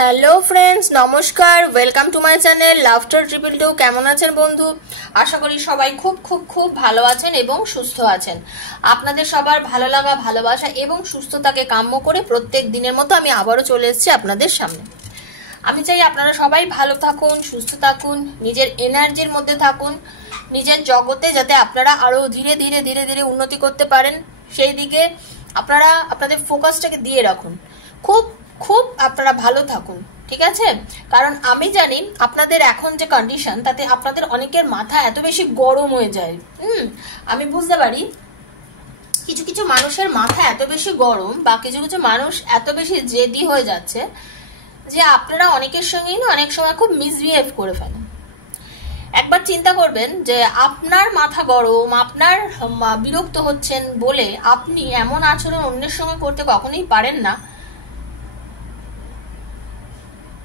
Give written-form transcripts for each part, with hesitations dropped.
Hello friends, নমস্কার। Welcome to my channel laughter 222। কেমন আছেন বন্ধু? আশা করি সবাই খুব খুব খুব ভালো আছেন এবং সুস্থ আছেন। আপনাদের সবার ভালো লাগা, ভালোবাসা এবং সুস্থতাকে কাম্য করে প্রত্যেক দিনের মতো আমি আবারও চলে এসেছি আপনাদের সামনে। আমি চাই আপনারা সবাই ভালো থাকুন, সুস্থ থাকুন, নিজের এনার্জির মধ্যে থাকুন, নিজের জগতে যাতে আপনারা আরো ধীরে ধীরে ধীরে ধীরে উন্নতি করতে পারেন সেই দিকে আপনারা আপনাদের ফোকাসটাকে দিয়ে রাখুন। খুব খুব আপনারা ভালো থাকুন, ঠিক আছে? কারণ আমি জানি আপনাদের এখন যে কন্ডিশন তাতে আপনাদের অনেকের মাথা এত বেশি গরম হয়ে যায়। আমি বুঝতে পারি কিছু কিছু মানুষের মাথা এত বেশি গরম বা কিছু কিছু মানুষ এত বেশি জেদি হয়ে যাচ্ছে যে আপনারা অনেকের সঙ্গেই না অনেক সময় খুব মিসবিহেভ করে ফেলেন। একবার চিন্তা করবেন যে আপনার মাথা গরম, আপনার বিরক্ত হচ্ছেন বলে আপনি এমন আচরণ অন্যের সঙ্গে করতে কখনোই পারেন না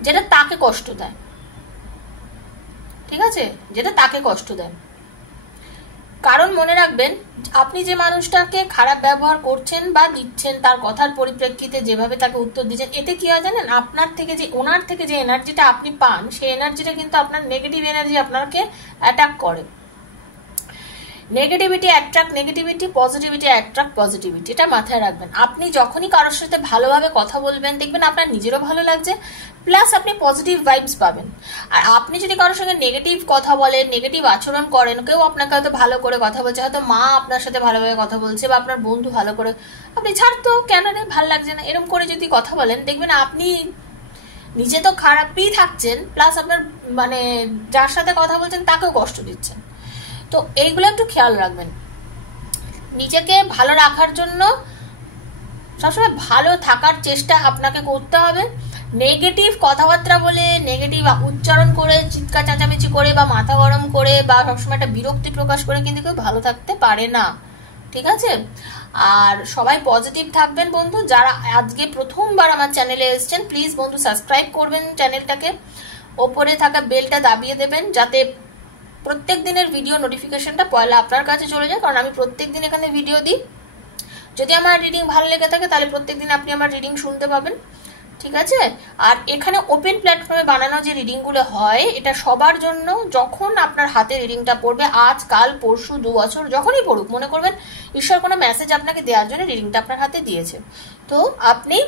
যেটা তাকে কষ্ট দেয়, ঠিক আছে? যেটা তাকে কষ্ট দেয়। কারণ মনে রাখবেন, আপনি যে মানুষটাকে খারাপ ব্যবহার করছেন বা দিচ্ছেন তার কথার পরিপ্রেক্ষিতে যেভাবে তাকে উত্তর দিচ্ছেন, এতে কি হয় জানেন? আপনার থেকে যে ওনার থেকে যে এনার্জিটা আপনি পান সেই এনার্জিটা কিন্তু আপনার নেগেটিভ এনার্জি আপনাকে অ্যাটাক করে। Negativity attract negativity, positivity attract positivity, এটা মাথায় রাখবেন। আপনি যখনই কারোর সাথে ভালোভাবে কথা বলবেন দেখবেন আপনার নিজেরও ভালো লাগছে, প্লাস আপনি পজিটিভ ভাইবস পাবেন। আর আপনি যদি কারোর সঙ্গে নেগেটিভ কথা বলেন, নেগেটিভ আচরণ করেন, কেউ আপনাকে হয়তো ভালো করে কথা বলছে, হয়তো মা আপনার সাথে ভালোভাবে কথা বলছে বা আপনার বন্ধু ভালো করে, আপনি ছাড় তো, কেন রে, ভালো লাগছে না, এরকম করে যদি কথা বলেন দেখবেন আপনি নিজে তো খারাপই থাকছেন, প্লাস আপনার মানে যার সাথে কথা বলছেন তাকেও কষ্ট দিচ্ছেন। তো এইগুলো একটু খেয়াল রাখবেন। নিজেকে ভালো রাখার জন্য সবসময় ভালো থাকার চেষ্টা আপনাকে করতে হবে। নেগেটিভ কথাবার্তা বলে, নেগেটিভ উচ্চারণ করে, চিৎকার চেঁচামেচি করে বা মাথা গরম করে বা সবসময় একটা বিরক্তি প্রকাশ করে কিন্তু কেউ ভালো থাকতে পারে না, ঠিক আছে? আর সবাই পজিটিভ থাকবেন বন্ধু। যারা আজকে প্রথমবার আমার চ্যানেলে এসেছেন প্লিজ বন্ধু সাবস্ক্রাইব করবেন চ্যানেলটাকে, ওপরে থাকা বেলটা দাবিয়ে দেবেন যাতে প্রত্যেক দিনের ভিডিও নোটিফিকেশনটা পয়লা আপনার কাছে চলে যায়। কারণ আমি প্রত্যেক দিন এখানে ভিডিও দিই। যদি আমার রিডিং ভালো লেগে থাকে তাহলে প্রত্যেক দিন আপনি আমার রিডিং শুনতে পাবেন, ঠিক আছে? আর এখানে ওপেন প্ল্যাটফর্মে বানানো যে রিডিংগুলো হয় এটা সবার জন্য। যখন আপনার হাতে রিডিংটা পড়বে, আজ কাল পরশু 2 বছর যখনই পড়ুক, মনে করবেন ঈশ্বর কোনো মেসেজ আপনাকে দেওয়ার জন্য রিডিংটা আপনার হাতে দিয়েছে, তো আপনি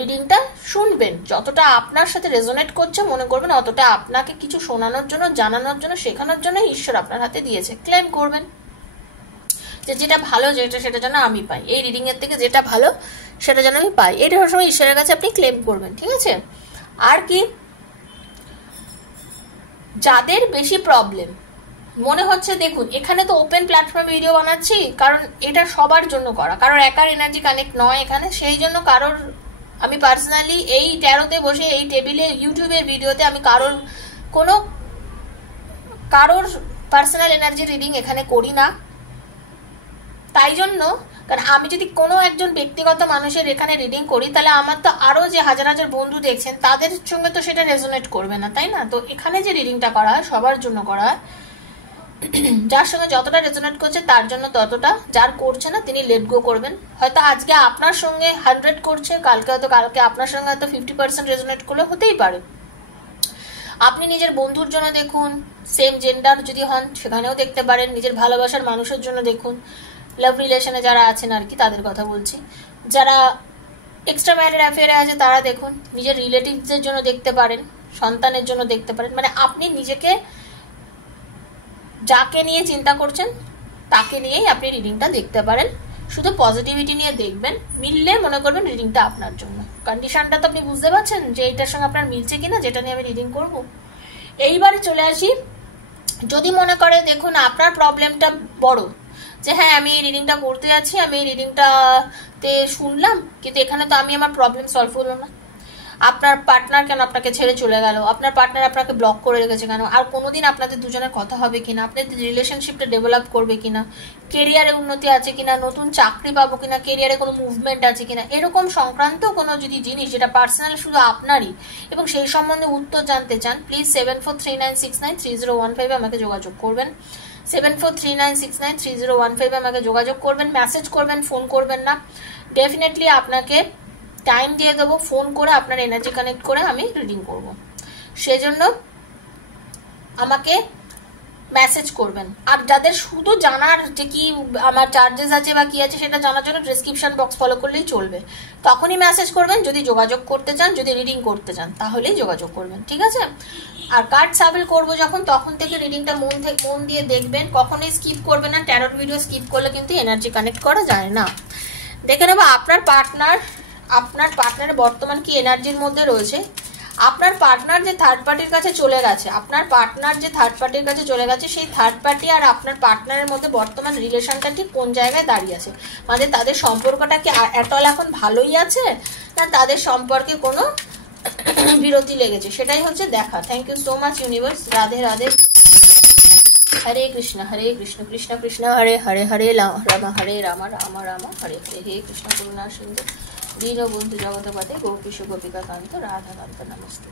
রিডিংটা শুনবেন। যতটা আপনার সাথে রেজোনেট করছে মনে করবেন অতটা আপনাকে কিছু শোনানোর জন্য, জানানোর জন্য, শেখানোর জন্য ঈশ্বর আপনার হাতে দিয়েছে। ক্লেম করবেন যে যেটা ভালো, যেটা সেটা যেন আমি পাই, এই রিডিং এর থেকে যেটা ভালো সেটা যেন আমি পাই, এটা সবসময় ঈশ্বরের কাছে আপনি ক্লেম করবেন, ঠিক আছে? আর কি, যাদের বেশি প্রবলেম মনে হচ্ছে, দেখুন এখানে তো ওপেন প্ল্যাটফর্মে ভিডিও বানাচ্ছি কারণ এটা সবার জন্য করা, কারোর একার এনার্জি কানেক্ট নয় এখানে, সেই জন্য কারোর আমি পার্সোনালি এই ট্যারোতে বসে এই টেবিলে ইউটিউবের ভিডিওতে আমি কারোর পার্সোনাল এনার্জি রিডিং এখানে করি না। তাই জন্য, কারণ আমি যদি কোনো একজন ব্যক্তিগত মানুষের এখানে রিডিং করি তাহলে আমার তো আরো যে হাজার হাজার বন্ধু দেখছেন তাদের সঙ্গে তো সেটা রেজোনেট করবে না, তাই না? তো এখানে যে রিডিংটা করা হয় সবার জন্য করা হয়। যার সঙ্গে যতটা রেজোনেট করছে তার জন্য ততটা, যার করছে না তিনি লেট গো করবেন। হয়তো আজকে আপনার সঙ্গে 100 করছে, কালকে আপনার সঙ্গে হয়তো 50% রেজোনেট করলে হতেই পারে। আপনি নিজের বন্ধুর জন্য দেখুন, সেম জেন্ডার যদি হন সেখানেও দেখতে পারেন, নিজের ভালোবাসার মানুষের জন্য দেখুন, লাভ রিলেশনে যারা আছেন আর কি তাদের কথা বলছি, যারা এক্সট্রা ম্যারিড অ্যাফেয়ারে আছে তারা দেখুন, নিজের রিলেটিভসের জন্য দেখতে পারেন, সন্তানের জন্য দেখতে পারেন। মানে আপনি নিজেকে যাকে নিয়ে চিন্তা করছেন তাকে নিয়েই আপনি রিডিংটা দেখতে পারেন। শুধু পজিটিভিটি নিয়ে দেখবেন, মিললে মনে করবেন রিডিংটা আপনার জন্য। কন্ডিশনটা তো আপনি বুঝতে পারছেন যে এইটার সঙ্গে আপনার মিলছে কিনা, যেটা নিয়ে আমি রিডিং করব। এইবারে চলে আসি, যদি মনে করে দেখুন আপনার প্রবলেমটা বড়, যে হ্যাঁ আমি এই রিডিংটা করতে যাচ্ছি, আমি এই রিডিংটাতে শুনলাম কিন্তু এখানে তো আমি আমার প্রবলেম সলভ হলো না, আপনার পার্টনার কেন আপনাকে ছেড়ে চলে গেল, আপনার পার্টনার আপনাকে ব্লক করে রেখেছে কেন, আর কোনোদিন আপনাদের দুজনের কথা হবে কিনা, আপনাদের রিলেশনশিপটা ডেভেলপ করবে কিনা, কেরিয়ারে উন্নতি আছে কিনা, নতুন চাকরি পাবো কিনা, কেরিয়ারে কোনো মুভমেন্ট আছে কিনা, এরকম সংক্রান্ত কোনো যদি জিনিস যেটা পার্সোনাল শুধু আপনারই এবং সেই সম্বন্ধে উত্তর জানতে চান, প্লিজ 7439693015 আমাকে যোগাযোগ করবেন। 7439693015 আমাকে যোগাযোগ করবেন, মেসেজ করবেন, ফোন করবেন না। ডেফিনেটলি আপনাকে টাইম দিয়ে দেবো, ফোন করে আপনার এনার্জি কানেক্ট করে আমি রিডিং করব। সেজন্য আমাকে মেসেজ করবেন। আর যাদের শুধু জানার যে কি আমার চার্জেস আছে বা কি আছে সেটা জানার জন্য ডেসক্রিপশন বক্স ফলো করলেই চলবে, তখনই মেসেজ করবেন। যদি যোগাযোগ করতে চান, যদি রিডিং করতে চান, তাহলেই যোগাযোগ করবেন, ঠিক আছে? আর কার্ড সাবেল করবো যখন, তখন থেকে রিডিংটা মন দিয়ে দেখবেন, কখনোই স্কিপ করবেন না। ট্যারোট ভিডিও স্কিপ করলে কিন্তু এনার্জি কানেক্ট করা যায় না। দেখে নেবো আপনার পার্টনারের বর্তমান কি এনার্জির মধ্যে রয়েছে। আপনার পার্টনার যে থার্ড পার্টির কাছে চলে গেছে, সেই থার্ড পার্টি আর আপনার পার্টনারের মধ্যে বর্তমান রিলেশনটা ঠিক কোন জায়গায় দাঁড়িয়ে আছে, মানে তাদের সম্পর্কটা কি এটল এখন ভালোই আছে, না তাদের সম্পর্কে কোনো বিরতি লেগেছে, সেটাই হচ্ছে দেখা। Thank you so much universe. Radhe Radhe. Hare Krishna Krishna Krishna Hare Hare, Hare Ram Hare Ram Ram Ram Hare Hare. হে কৃষ্ণ করুণা সিন্ধু দীনবন্ধু জগৎপতে গোপীশ গোপিকা কান্ত রাধা কান্ত নমস্তে।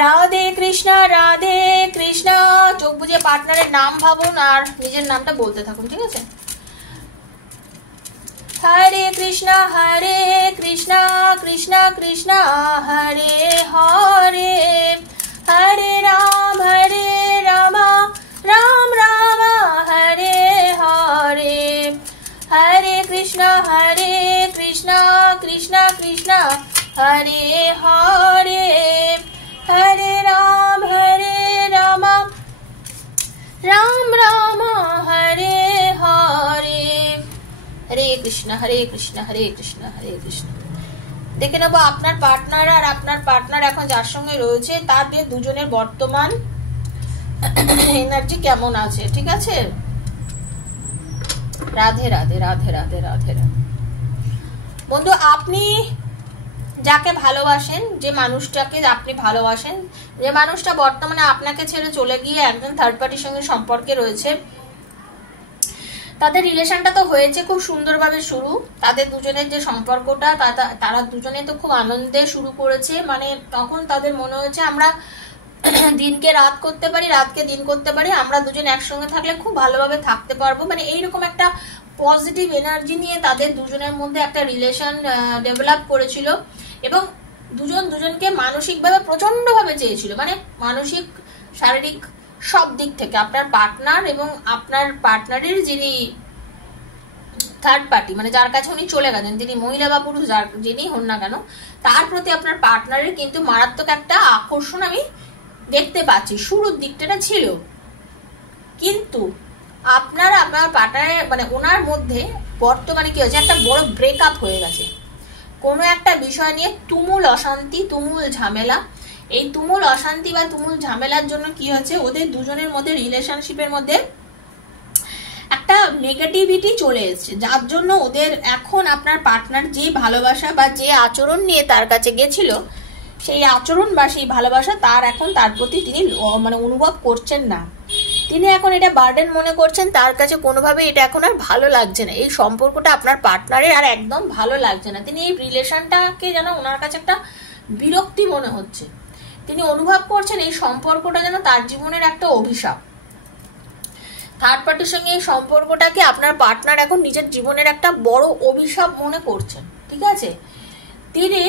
রাধে কৃষ্ণ। চোখ বুঝে পার্টনারের নাম ভাবুন আর নিজের নামটা বলতে থাকুন, ঠিক আছে? হরে কৃষ্ণ কৃষ্ণ কৃষ্ণ হরে হরে, হরে রাম রাম রাম হরে হরে, হরে কৃষ্ণ কৃষ্ণ কৃষ্ণ হরে হরে, হরে রাম রাম রাম হরে হরে। হরে কৃষ্ণ হরে কৃষ্ণ। দেখে নেবো আপনার পার্টনার আর আপনার পার্টনার এখন যার সঙ্গে রয়েছে তাদের দুজনের বর্তমান এনার্জি কেমন আছে, ঠিক আছে? রাধে রাধে রাধে রাধে রাধে রাধে। বন্ধু, আপনি যাকে ভালোবাসেন, যে মানুষটাকে আপনি ভালোবাসেন, যে মানুষটা বর্তমানে আপনাকে ছেড়ে চলে গিয়ে একজন থার্ড পার্টির সঙ্গে সম্পর্কে রয়েছে, তাদের রিলেশনটা তো হয়েছে খুব সুন্দরভাবে শুরু। তাদের দুজনের যে সম্পর্কটা, তারা দুজনে তো খুব আনন্দে শুরু করেছে। মানে তখন তাদের মনে হয়েছে আমরা দিনকে রাত করতে পারি, রাতকে দিন করতে পারি, আমরা দুজন একসঙ্গে থাকলে খুব ভালোভাবে থাকতে পারবো। মানে এইরকম একটা পজিটিভ এনার্জি নিয়ে তাদের দুজনের মধ্যে একটা রিলেশন ডেভেলপ করেছিল এবং দুজনকে মানসিকভাবে প্রচন্ডভাবে চেয়েছিল। মানে মানসিক, শারীরিক সব দিক থেকে আপনার পার্টনার এবং আপনার পার্টনারের যিনি থার্ড পার্টি, মানে যার কাছে উনি চলে গেছেন, যিনি মহিলা বা পুরুষ যিনি হন না কেন, তার প্রতি আপনার পার্টনারের কিন্তু মারাত্মক একটা আকর্ষণ আমি দেখতে পাচ্ছি। শুরুর দিকটা ছিল, কিন্তু আপনার পার্টনারের মানে ওনার মধ্যে বর্তমানে কি হয়েছে, একটা বড় ব্রেকআপ হয়ে গেছে। কোনো একটা বিষয় নিয়ে তুমুল অশান্তি, তুমুল ঝামেলা। এই তুমুল অশান্তি বা তুমুল ঝামেলার জন্য কি হচ্ছে, ওদের দুজনের মধ্যে রিলেশনশিপের মধ্যে একটা নেগেটিভিটি চলে এসেছে, যার জন্য ওদের এখন আপনার পার্টনার যে ভালোবাসা বা যে আচরণ নিয়ে তার কাছে গেছিল, সেই আচরণ বা সেই ভালোবাসা তার প্রতি তিনি মানে অনুভব করছেন না। তিনি এখন এটা বার্ডেন মনে করছেন, তার কাছে কোনোভাবে এটা এখন আর ভালো লাগছে না। এই সম্পর্কটা আপনার পার্টনারের আর একদম ভালো লাগছে না। তিনি এই রিলেশনটাকে যেন ওনার কাছে একটা বিরক্তি মনে হচ্ছে। তিনি অনুভব করছেন এই সম্পর্কটা যেন তার জীবনের একটা অভিশাপ। থার্ড পার্টির সঙ্গে এই সম্পর্কটাকে আপনার পার্টনার এখন নিজের জীবনের একটা বড় অভিশাপ মনে করছেন, ঠিক আছে? তিনি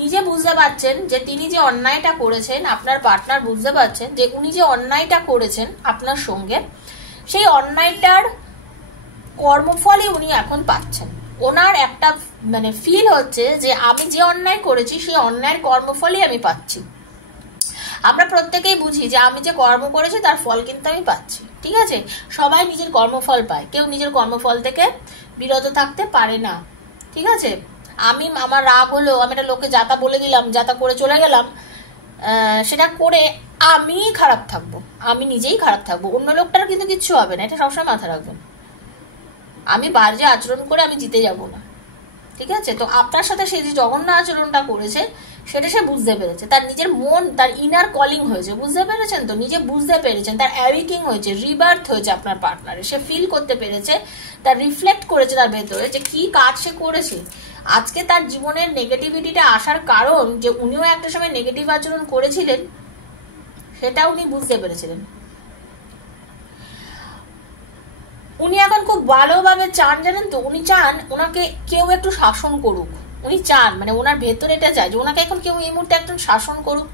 নিজে বুঝতে পারছেন যে তিনি যে অন্যায়টা করেছেন, আপনার পার্টনার বুঝতে পারছেন যে উনি যে অন্যায়টা করেছেন আপনার সঙ্গে, সেই অন্যায়টার কর্মফলই উনি এখন পাচ্ছেন। ওনার একটা মানে ফিল হচ্ছে যে আমি যে অন্যায় করেছি সেই অন্যায়ের কর্মফলই আমি পাচ্ছি। আমরা প্রত্যেকেই বুঝি যে আমি যে কর্ম করেছি তার ফল কিন্তু আমি পাচ্ছি, ঠিক আছে? সবাই নিজের কর্মফল পায়, কেউ নিজের কর্মফল থেকে বিরত থাকতে পারে না, ঠিক আছে? আমার রাগ হলো, আমি একটা লোকে যাতা বলে দিলাম, যাতা করে চলে গেলাম, সেটা করে আমি খারাপ থাকবো, আমি নিজেই খারাপ থাকবো, অন্য লোকটার কিন্তু কিচ্ছু হবে না। এটা সবসময় মাথায় রাখবেন। আমি বাজে আচরণ করে আমি জিতে যাব না, ঠিক আছে? তো আপনার সাথে সে যে জঘন্য আচরণটা করেছে সেটা সে বুঝতে পেরেছে, তার নিজের মন, তার ইনার কলিং হয়েছে, বুঝতে পেরেছেন তো? নিজে বুঝতে পেরেছেন, তার অ্যাওয়েকিং হয়েছে, রিবার্থ হয়েছে আপনার পার্টনারে। সে ফিল করতে পেরেছে, তার রিফ্লেক্ট করেছে তার ভেতরে যে কি কাজ সে করেছে। আজকে তার জীবনের নেগেটিভিটিটা আসার কারণ যে উনিও একটা সময় নেগেটিভ আচরণ করেছিলেন, সেটা উনি বুঝতে পেরেছিলেন। উনি এখন খুব ভালোভাবে চান, জানেন তো, উনি চান ওনাকে কেউ একটু শাসন করুক। উনি চান, মানে ওনার ভেতরে এটা চায় যে ওনাকে এখন কেউ এই মুহূর্তে একটু শাসন করুক,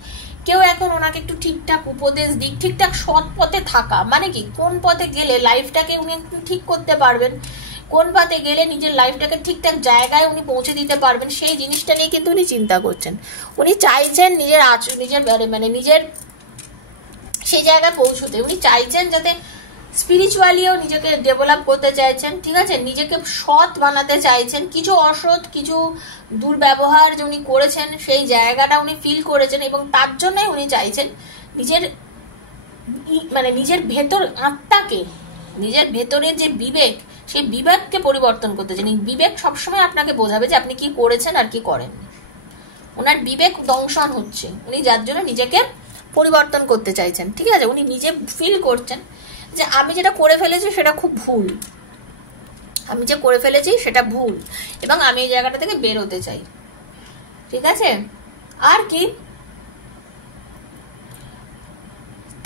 কেউ এখন ওনাকে একটু ঠিকঠাক উপদেশ দিক, ঠিকঠাক সৎ পথে থাকা। মানে কি, কোন পথে গেলে লাইফটাকে উনি একটু ঠিক করতে পারবেন, কোন পথে গেলে নিজের লাইফটাকে ঠিকঠাক জায়গায় উনি পৌঁছে দিতে পারবেন, সেই জিনিসটা নিয়ে কিন্তু উনি চিন্তা করছেন। উনি চাইছেন নিজের মানে নিজের সেই জায়গায় পৌঁছতে। উনি চাইছেন যাতে স্পিরিচুয়ালিও নিজেকে ডেভেলপ করতে চাইছেন, ঠিক আছে, নিজেকে সৎ বানাতে চাইছেন। কিছু অসৎ, কিছু দুর্ব্যবহার যে উনি করেছেন সেই জায়গাটা উনি ফিল করেছেন, এবং তার জন্যই উনি চাইছেন নিজের মানে নিজের ভেতর আত্মাকে, নিজের ভেতরের যে বিবেক, সেই বিবেককে পরিবর্তন করতে চান। বিবেক সবসময় আপনাকে বোঝাবে যে আপনি কি করেছেন আর কি করেন। ওনার বিবেক দংশন হচ্ছে, উনি যার জন্য নিজেকে পরিবর্তন করতে চাইছেন, ঠিক আছে। উনি নিজে ফিল করছেন যে আমি যেটা করে ফেলেছি সেটা খুব ভুল, আমি যে করে ফেলেছি সেটা ভুল, এবং আমি এই জায়গাটা থেকে বেরোতে চাই, ঠিক আছে। আর কি,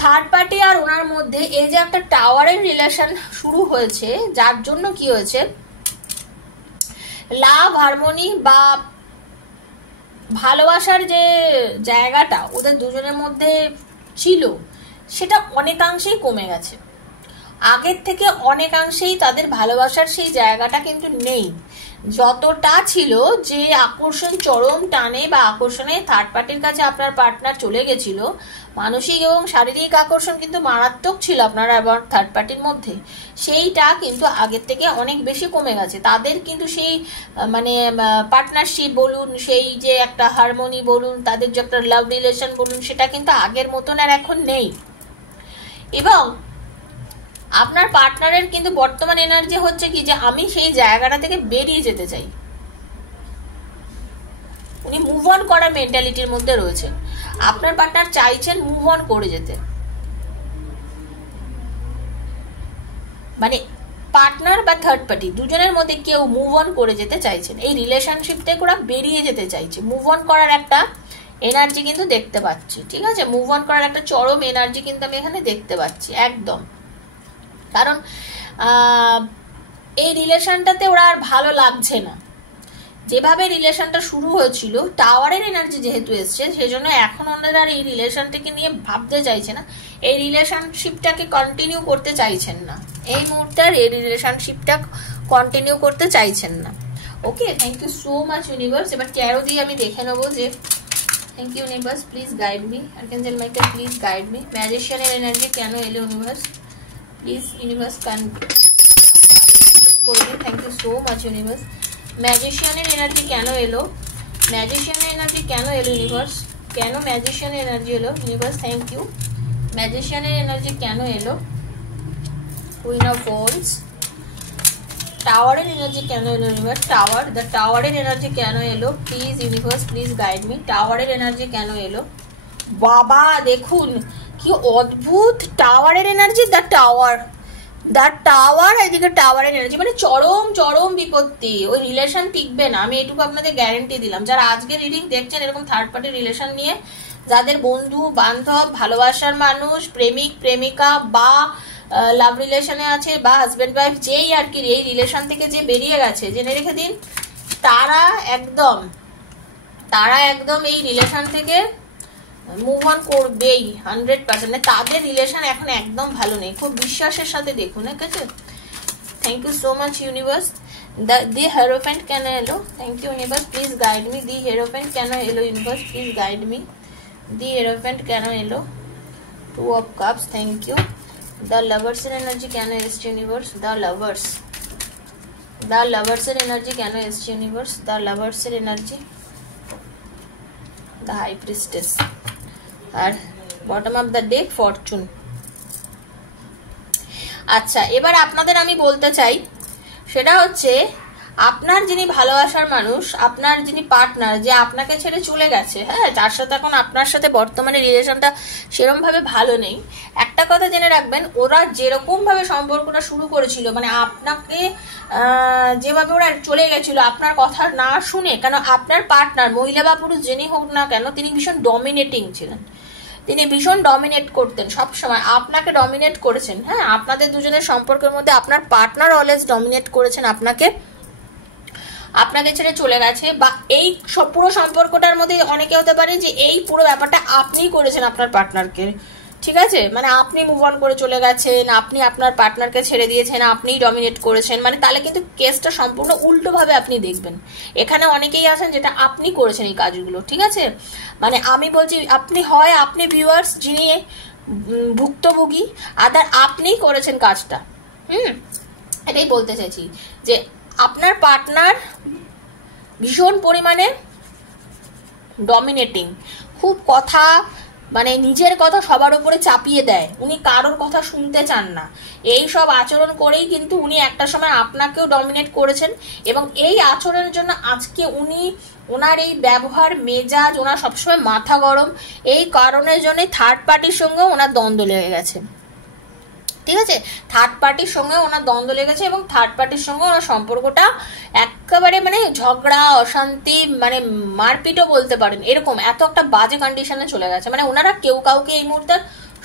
থার্ড পার্টি আর ওনার মধ্যে এই যে একটা টাওয়ারের রিলেশন শুরু হয়েছে, যার জন্য কি হয়েছে, লাভ, হারমোনি বা ভালোবাসার যে জায়গাটা ওদের দুজনের মধ্যে ছিল সেটা অনেকাংশেই কমে গেছে। আগের থেকে অনেকাংশেই তাদের ভালোবাসার সেই জায়গাটা কিন্তু নেই। যতটা ছিল যে আকর্ষণ চরম টানে বা আকর্ষণে থার্ড পার্টির কাছে আপনার পার্টনার চলে গেছিল, মানসিক এবং শারীরিক আকর্ষণ কিন্তু মারাত্মক ছিল আপনার আবার থার্ড পার্টির মধ্যে, সেইটা কিন্তু আগের থেকে অনেক বেশি কমে গেছে। তাদের কিন্তু সেই মানে পার্টনারশিপ বলুন, সেই যে একটা হারমোনি বলুন, তাদের যে একটা লাভ রিলেশন বলুন, সেটা কিন্তু আগের মতন আর এখন নেই। এবং আপনার পার্টনারের কিন্তু বর্তমান এনার্জি হচ্ছে কি, যে আমি সেই জায়গাটা থেকে বেরিয়ে যেতে চাই। উনি মুভ অন করার মেন্টালিটির মধ্যে রয়েছেন। আপনার পার্টনার চাইছেন মুভ অন করে যেতে, মানে পার্টনার বা থার্ড পার্টি দুজনের মধ্যে কেউ মুভ অন করে যেতে চাইছেন, এই রিলেশনশিপ থেকে ওরা বেরিয়ে যেতে চাইছে। মুভ অন করার একটা এনার্জি কিন্তু দেখতে পাচ্ছি, ঠিক আছে। মুভ অন করার একটা চরম এনার্জি কিন্তু আমি এখানে দেখতে পাচ্ছি একদম। কারণ এই রিলেশনটাতে ওরা আর ভালো লাগছে না, যেভাবে রিলেশনটা শুরু হয়েছিল, টাওয়ারের এনার্জি যেহেতু এসছে, সেজন্য এখন ওনারা আর এই রিলেশনটাকে নিয়ে ভাবতে চাইছে না, এই রিলেশনশিপটাকে কন্টিনিউ করতে চাইছেন না, এই মুহূর্তে আর এই রিলেশনশিপটা কন্টিনিউ করতে চাইছেন না। Okay, thank you so much universe. এবার ট্যারো দিয়ে আমি দেখে নেবো যে, thank you universe, please guide me. Archangel Michael, please guide me. ম্যাজিশিয়ানের এনার্জি কেন এলো ইউনিভার্স, প্লিজ ইউনিভার্স করে দিন। Thank you so much universe. ম্যাজিশিয়ানের এনার্জি কেন এলো, ম্যাজিশিয়ানের এনার্জি কেন এলো ইউনিভার্স, কেন ম্যাজিশিয়ানের এনার্জি এলো ইউনিভার্স, থ্যাংক ইউ। ম্যাজিশিয়ানের এনার্জি কেন এলো, কুইন অফ ওয়ান্ডস। টাওয়ারের এনার্জি কেন এলো ইউনিভার্স, টাওয়ার, দ্য টাওয়ারের এনার্জি কেন এলো, please universe, please guide me. টাওয়ারের এনার্জি কেন এলো, বাবা দেখুন কি অদ্ভুত টাওয়ারের energy, the tower, the tower, এদিকে টাওয়ারের এনার্জি, মানে চরম চরম বিপত্তি, ওই রিলেশন টিকবে না, আমি এটুকু আপনাদের গ্যারেন্টি দিলাম। যারা আজকে রিডিং দেখছেন এরকম থার্ড পার্টি রিলেশন নিয়ে, যাদের বন্ধু বান্ধব, ভালোবাসার মানুষ, প্রেমিক প্রেমিকা বা লাভ রিলেশনে আছে, বা হাজব্যান্ড ওয়াইফ, যেই আর কি এই রিলেশন থেকে যে বেরিয়ে গেছে, জেনে রেখে দিন, তারা একদম এই রিলেশন থেকে মুভ অন করবেই 100%। তাদের রিলেশন এখন একদম ভালো নেই, খুব বিশ্বাসের সাথে দেখুন, ঠিক আছে। Thank you so much universe. The hierophant কেন এলো, thank you universe, please guide me. The hierophant কেন এলো universe, please guide me. The hierophant কেন এলো, two of cups, thank you. The lovers এর এনার্জি কেন এসছে ইউনিভার্স, দ্য লাভার্স এর এনার্জি কেন এসছে ইউনিভার্স, দ্য লাভার্স এর এনার্জি, দ্য হাই প্রিস্টেস, আর bottom of the deck fortune. আচ্ছা, এবার আপনাদের আমি বলতে চাই, সেটা হচ্ছে আপনার যিনি ভালোবাসার মানুষ, আপনার যিনি পার্টনার, যে আপনাকে ছেড়ে চলে গেছে, হ্যাঁ, তার সাথে এখন আপনার সাথে বর্তমানে রিলেশনটা সেরকম ভাবে ভালো নেই। একটা কথা জেনে রাখবেন, ওরা যেরকম ভাবে সম্পর্কটা শুরু করেছিল, মানে আপনাকে যেভাবে ওরা চলে গেছিল আপনার কথা না শুনে, কেন আপনার পার্টনার মহিলা বা পুরুষ যিনি হোক না কেন, তিনি ভীষণ ডমিনেটিং ছিলেন, তিনি ভীষণ ডমিনেট করতেন সবসময়, আপনাকে ডমিনেট করেছেন। হ্যাঁ, আপনাদের দুজনের সম্পর্কের মধ্যে আপনার পার্টনার অলওয়েজ ডমিনেট করেছেন আপনাকে ছেড়ে চলে গেছে, বা এই পুরো সম্পর্কটার মধ্যে অনেকে হতে পারে যে এই পুরো ব্যাপারটা আপনিই করেছেন আপনার পার্টনারকে, ঠিক আছে, মানে আপনি মুভ অন করে চলে গেছেন, আপনি আপনার পার্টনারকে ছেড়ে দিয়েছেন, আপনিই ডমিনেট করেছেন, মানে তাহলে কিন্তু কেসটা সম্পূর্ণ উল্টোভাবে আপনি দেখবেন। এখানে অনেকেই আছেন যেটা আপনি করেছেন এই কাজগুলো, ঠিক আছে, মানে আমি বলছি আপনি ভিউয়ার্স যিনি ভুক্তভোগী, আদার আপনিই করেছেন কাজটা। এটাই বলতে চাইছি যে আপনার পার্টনার ভীষণ পরিমাণে ডমিনেটিং, খুব কথা, মানে নিজের কথা সবার উপরে চাপিয়ে দেয়, উনি কারোর কথা শুনতে চান না, এই সব আচরণ করেই কিন্তু উনি একটা সময় আপনাকেও ডমিনেট করেছেন। এবং এই আচরণের জন্য আজকে ওনার এই ব্যবহার, মেজাজ, ওনার সবসময় মাথা গরম, এই কারণের জন্য থার্ড পার্টির সঙ্গে ওনার দ্বন্দ্ব লেগে গেছে, ঠিক আছে, থার্ড পার্টির সঙ্গে ওনার দ্বন্দ্ব লেগেছে এবং থার্ড পার্টির সঙ্গে ওনার সম্পর্কটা একেবারে মানে ঝগড়া, অশান্তি, মানে মারপিটও বলতে পারেন, এরকম এত একটা বাজে কন্ডিশনে চলে গেছে, মানে ওনারা কেউ কাউকে এই মুহূর্তে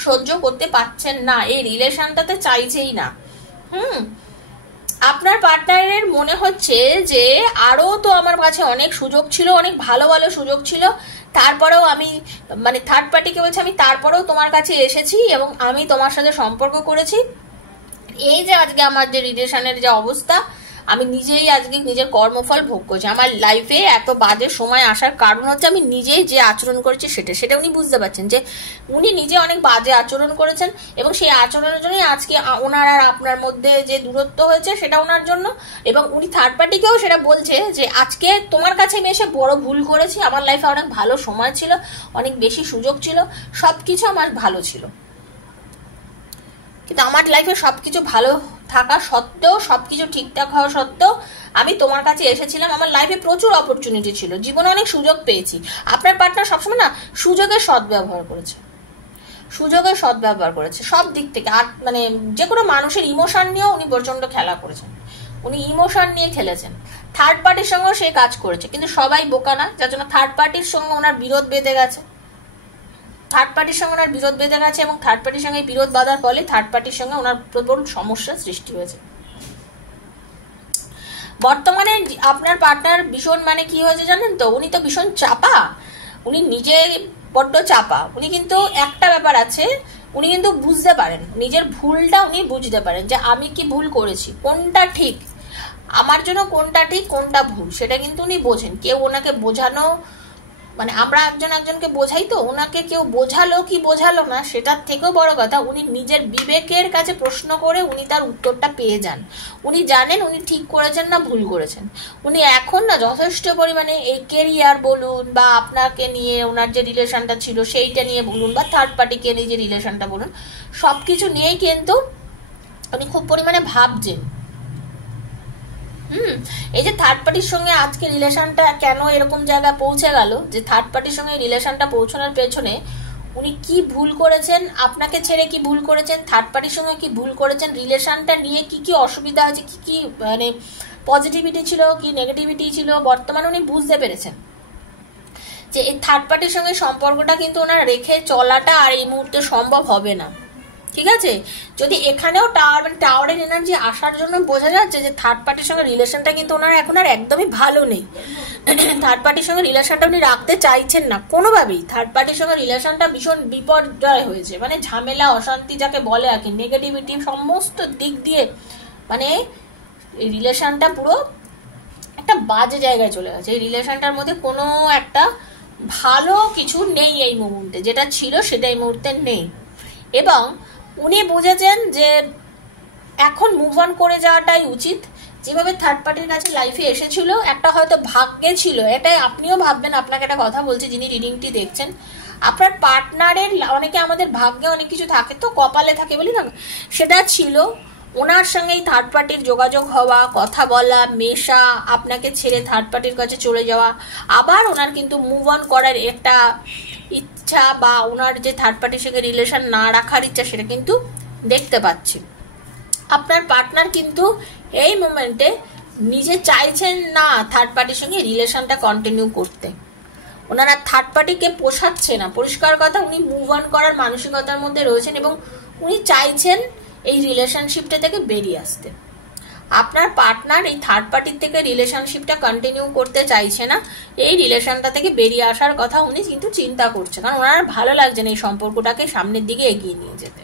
সহ্য করতে পারছেন না, এই রিলেশনটাতে চাইছেই না। আপনার পার্টনারের মনে হচ্ছে যে আরো তো আমার কাছে অনেক সুযোগ ছিল, অনেক ভালো ভালো সুযোগ ছিল, তারপরেও আমি, মানে থার্ড পার্টিকে বলছে আমি তারপরেও তোমার কাছে এসেছি এবং আমি তোমার সাথে সম্পর্ক করেছি, এই যে আজকে আমার যে রিলেশনের যে অবস্থা, আমি নিজেই আজকে নিজের কর্মফল ভোগ করছি। আমার লাইফে এত বাজে সময় আসার কারণ হচ্ছে আমি নিজেই যে আচরণ করেছি সেটা উনি বুঝতে পারছেন যে উনি নিজে অনেক বাজে আচরণ করেছেন এবং সেই আচরণের জন্যই আজকে ওনার আর আপনার মধ্যে যে দূরত্ব হয়েছে সেটা ওনার জন্য। এবং উনি থার্ড পার্টিকেও সেটা বলছে যে আজকে তোমার কাছে আমি এসে বড় ভুল করেছি, আমার লাইফে অনেক ভালো সময় ছিল, অনেক বেশি সুযোগ ছিল, সবকিছু আমার ভালো ছিল, কিন্তু আমার লাইফে সবকিছু ভালো থাকা সত্ত্বেও, সবকিছু ঠিকঠাক হওয়া সত্ত্বেও আমি তোমার কাছে এসেছিলাম, আমার লাইফে প্রচুর অপরচুনিটি ছিল, জীবনে অনেক সুযোগ পেয়েছি। আপনার পার্টনার সবসময় না সুযোগের সদ্ব্যবহার করেছে সব দিক থেকে, আর মানে যে কোনো মানুষের ইমোশন নিয়েও উনি প্রচন্ড খেলা করেছেন, উনি ইমোশন নিয়ে খেলেছেন। থার্ড পার্টির সঙ্গেও সে কাজ করেছে, কিন্তু সবাই বোকা না, যার জন্য থার্ড পার্টির সঙ্গে ওনার বিরোধ বেঁধে গেছে, এবং থার্ড পার্টির সঙ্গে বিরোধ বাঁধার ফলে থার্ড পার্টির সঙ্গে ওনার প্রবল সমস্যার সৃষ্টি হয়েছে। বর্তমানে আপনার পার্টনার ভীষণ, মানে কি হয়েছে জানেন তো, উনি তো ভীষণ চাপা, উনি নিজে বড্ড চাপা। উনি কিন্তু একটা ব্যাপার আছে, উনি কিন্তু বুঝতে পারেন নিজের ভুলটা, উনি বুঝতে পারেন যে আমি কি ভুল করেছি, কোনটা ঠিক আমার জন্য, কোনটা ঠিক কোনটা ভুল, সেটা কিন্তু উনি বোঝেন। কেউ ওনাকে বোঝানো, মানে আমরা একজনকে বোঝাই তো, ওনাকে কেউ বোঝালো কি বোঝালো না সেটার থেকেও বড় কথা, উনি নিজের বিবেকের কাছে প্রশ্ন করে উনি তার উত্তরটা পেয়ে যান। উনি জানেন উনি ঠিক করেছেন না ভুল করেছেন। উনি এখন না যথেষ্ট পরিমাণে এই কেরিয়ার বলুন, বা আপনাকে নিয়ে ওনার যে রিলেশনটা ছিল সেইটা নিয়ে বলুন, বা থার্ড পার্টিকে নিয়ে যে রিলেশনটা বলুন, সবকিছু নিয়েই কিন্তু উনি খুব পরিমাণে ভাবছেন। এই যে থার্ড পার্টির সঙ্গে আজকে রিলেশনটা কেন এরকম জায়গায় পৌঁছে গেল, যে থার্ড পার্টির সঙ্গে রিলেশনটা পৌঁছানোর পেছনে উনি কি ভুল করেছেন, আপনাকে ছেড়ে কি ভুল করেছেন, থার্ড পার্টির সঙ্গে কি ভুল করেছেন, রিলেশনটা নিয়ে কি কি অসুবিধা আছে, কি কি মানে পজিটিভিটি ছিল, কি নেগেটিভিটি ছিল, বর্তমানে উনি বুঝতে পেরেছেন যে এই থার্ড পার্টির সঙ্গে সম্পর্কটা কিন্তু ওনার রেখে চলাটা আর এই মুহূর্তে সম্ভব হবে না, ঠিক আছে। যদি এখানেও টাওয়ারের এনার্জি আসার জন্য বোঝা যাচ্ছে যে থার্ড পার্টির সঙ্গে রিলেশনটা কিন্তু ওনার এখন আর একদমই ভালো নেই। থার্ড পার্টির সঙ্গে রিলেশনটা উনি রাখতে চাইছেন না কোনোভাবেই। থার্ড পার্টির সঙ্গে রিলেশনটা ভীষণ বিপর্যয় হয়েছে, মানে ঝামেলা, অশান্তি যাকে বলে আর কি, নেগেটিভিটি সমস্ত দিক দিয়ে, মানে এই রিলেশনটা পুরো একটা বাজে জায়গায় চলে গেছে। এই রিলেশনটার মধ্যে কোনো একটা ভালো কিছু নেই এই মুহূর্তে, যেটা ছিল সেটা এই মুহূর্তে নেই। এবং উনি বুঝেছেন যে এখন মুভ অন করে যাওয়াটাই উচিত। যেভাবে থার্ড পার্টির কাছে লাইফে এসেছিল, একটা হয়তো ভাগ্যে ছিল, এটাই আপনিও ভাববেন। আপনাকে একটা কথা বলছি, যিনি রিডিংটি দেখছেন, আপনার পার্টনারের, অনেকে আমাদের ভাগ্যে অনেক কিছু থাকে তো, কপালে থাকে বলি না, সেটা ছিল ওনার সঙ্গেই থার্ড পার্টির যোগাযোগ হওয়া, কথা বলা, মেশা, আপনাকে ছেড়ে থার্ড পার্টির কাছে চলে যাওয়া, আবার ওনার কিন্তু মুভ অন করার একটা ইচ্ছা, বা ওনার যে থার্ড পার্টির সঙ্গে রিলেশন না রাখার ইচ্ছা, সেটা কিন্তু দেখতে পাচ্ছি। আপনার পার্টনার কিন্তু এই মোমেন্টে নিজে চাইছেন না থার্ড পার্টির সঙ্গে রিলেশনটা কন্টিনিউ করতে। ওনারা থার্ড পার্টিকে পোষাচ্ছে না, পরিষ্কার কথা। উনি মুভ অন করার মানসিকতার মধ্যে রয়েছেন এবং উনি চাইছেন এই রিলেশনশিপটা থেকে বেরিয়ে আসতে। আপনার পার্টনার এই থার্ড পার্টির থেকে রিলেশনশিপটা কন্টিনিউ করতে চাইছে না, এই রিলেশনটা থেকে বেরিয়ে আসার কথা উনি কিন্তু চিন্তা করছে, কারণ ওনার ভালো লাগছে না এই সম্পর্কটাকে সামনের দিকে এগিয়ে নিয়ে যেতে।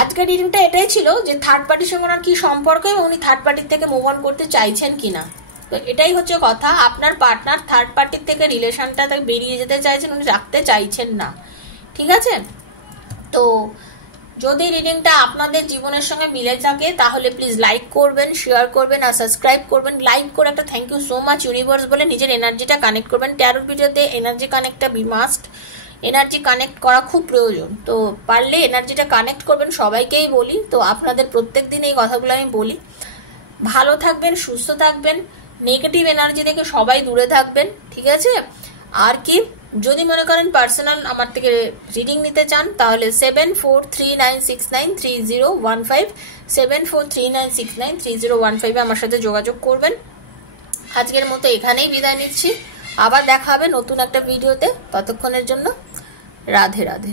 আজকের রিডিংটা এটাই ছিল যে থার্ড পার্টির সঙ্গে ওনার কি সম্পর্ক এবং উনি থার্ড পার্টির থেকে মুভ অন করতে চাইছেন কিনা। তো এটাই হচ্ছে কথা, আপনার পার্টনার থার্ড পার্টির থেকে রিলেশনটা বেরিয়ে যেতে চাইছেন, উনি রাখতে চাইছেন না, ঠিক আছে। তো যদি রিডিংটা আপনাদের জীবনের সঙ্গে মিলে থাকে তাহলে প্লিজ লাইক করবেন, শেয়ার করবেন আর সাবস্ক্রাইব করবেন। লাইক করে একটা thank you so much universe বলে নিজের এনার্জিটা কানেক্ট করবেন। ট্যারোট ভিডিওতে এনার্জি কানেক্টটা বি মাস্ট, এনার্জি কানেক্ট করা খুব প্রয়োজন। তো পারলে এনার্জিটা কানেক্ট করবেন, সবাইকেই বলি। তো আপনাদের প্রত্যেক দিন এই কথাগুলো আমি বলি। ভালো থাকবেন, সুস্থ থাকবেন, নেগেটিভ এনার্জি থেকে সবাই দূরে থাকবেন, ঠিক আছে। আর কি, যদি মনে করেন পার্সোনাল আমার থেকে রিডিং নিতে চান তাহলে 7439693015 7439693015 আমার সাথে যোগাযোগ করবেন। আজকের মতো এখানেই বিদায় নিচ্ছি, আবার দেখা হবে নতুন একটা ভিডিওতে। ততক্ষণের জন্য রাধে রাধে।